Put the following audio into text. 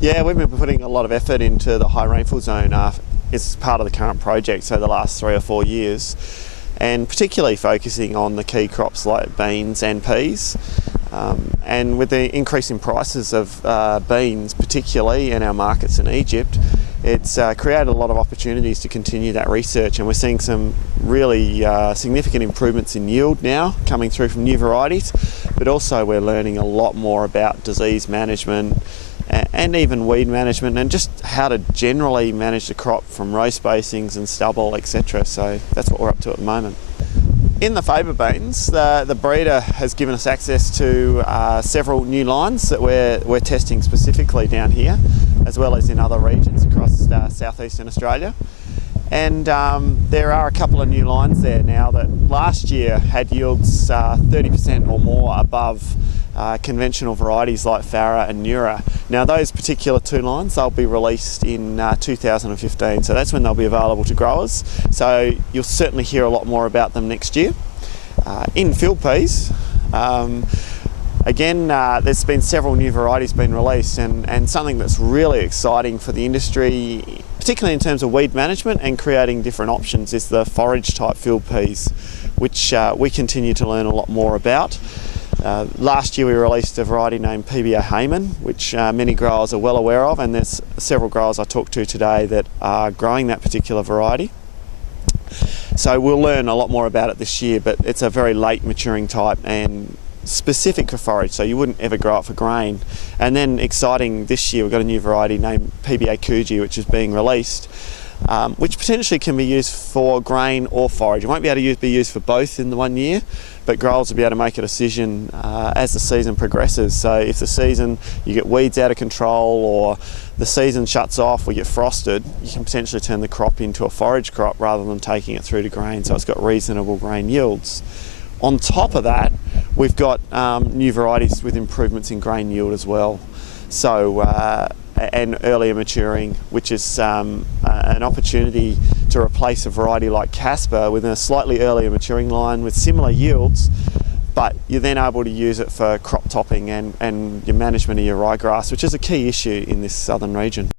Yeah, we've been putting a lot of effort into the high rainfall zone as part of the current project, so the last 3 or 4 years, and particularly focusing on the key crops like beans and peas. And with the increase in prices of beans, particularly in our markets in Egypt, it's created a lot of opportunities to continue that research, and we're seeing some really significant improvements in yield now coming through from new varieties, but also we're learning a lot more about disease management and even weed management, and just how to generally manage the crop from row spacings and stubble, etc. So that's what we're up to at the moment. In the faba beans, the breeder has given us access to several new lines that we're testing specifically down here, as well as in other regions across southeastern Australia. And there are a couple of new lines there now that last year had yields 30% or more above conventional varieties like Farah and Nura. Now those particular 2 lines, they'll be released in 2015, so that's when they'll be available to growers. So you'll certainly hear a lot more about them next year. In field peas, again, there's been several new varieties being released, and something that's really exciting for the industry, particularly in terms of weed management and creating different options, is the forage type field peas, which we continue to learn a lot more about. Last year we released a variety named PBA Hayman, which many growers are well aware of, and there's several growers I talked to today that are growing that particular variety. So we'll learn a lot more about it this year, but it's a very late maturing type and specific for forage, so you wouldn't ever grow it for grain. And then exciting, this year we've got a new variety named PBA Coogee, which is being released, which potentially can be used for grain or forage. It won't be able to be used for both in the 1 year, but growers will be able to make a decision as the season progresses. So if the season, you get weeds out of control, or the season shuts off, we get frosted, you can potentially turn the crop into a forage crop rather than taking it through to grain, so it's got reasonable grain yields. On top of that, we've got new varieties with improvements in grain yield as well. So, and earlier maturing, which is an opportunity to replace a variety like Casper with a slightly earlier maturing line with similar yields, but you're then able to use it for crop topping and your management of your ryegrass, which is a key issue in this southern region.